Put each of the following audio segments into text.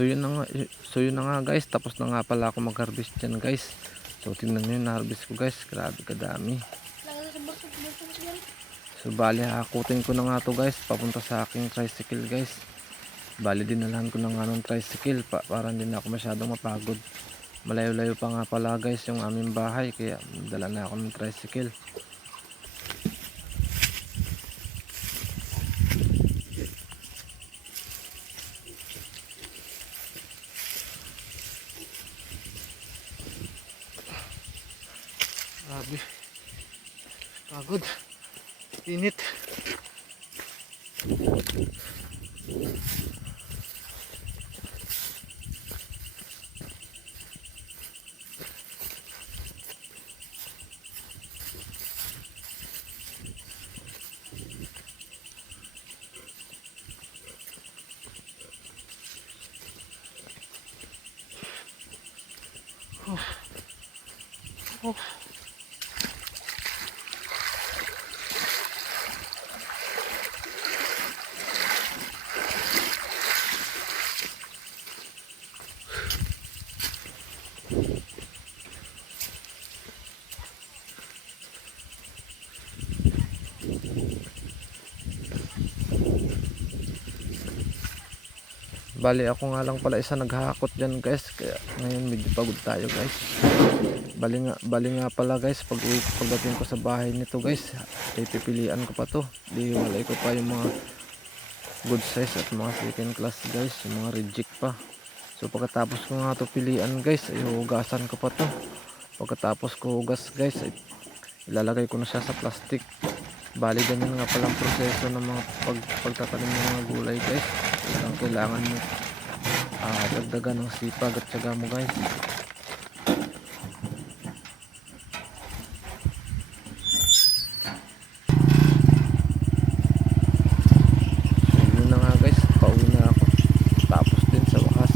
So yun na nga guys, tapos na nga pala ako mag-harvest dyan guys. So tingnan nyo yung na-harvest ko guys, grabe kadami. So bali hakutin ko na nga to guys, papunta sa aking tricycle guys. Bali dinalahan ko na nga ng tricycle para hindi na ako masyadong mapagod. Malayo-layo pa nga pala guys yung aming bahay, kaya dala na ako ng tricycle. Grabe, pagod, init. Oh. Bali ako nga lang pala isa naghahakot dyan guys, kaya ngayon medyo pagod tayo guys. Bali nga pala guys, pagdating ko sa bahay nito guys, pipilian ko pa to. Dihiwalay ko pa yung mga good size at mga second class guys, yung mga reject pa. So pagkatapos ko nga to pilian guys, ay hugasan ko pa to. Pagkatapos ko hugas guys, ay ilalagay ko na siya sa plastic. Bali ganyan nga palang proseso ng mga pagtatanim ng mga gulay guys. Kailangan mo dagdagan ng sipag at tiyaga mo guys. So yun na nga guys, pauwi na ako. Tapos din sa wakas.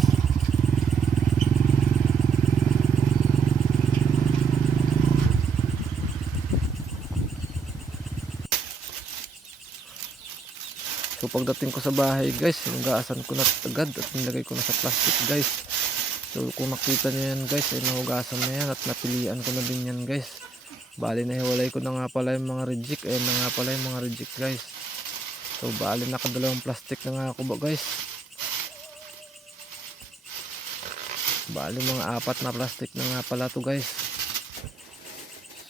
So pagdating ko sa bahay guys, hinugasan ko na agad at nilagay ko na sa plastic guys. So kung nakita nyo yan guys, ay nahugasan na yan at napilian ko na din yan guys. Bali nahiwalay ko na nga pala yung mga reject. Ayan na nga pala yung mga reject guys. So bali nakadalawang plastic na nga ako ba guys. Bali mga 4 na plastic na nga pala to guys.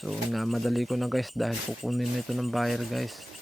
So namadali ko na guys dahil kukunin na ito ng buyer guys.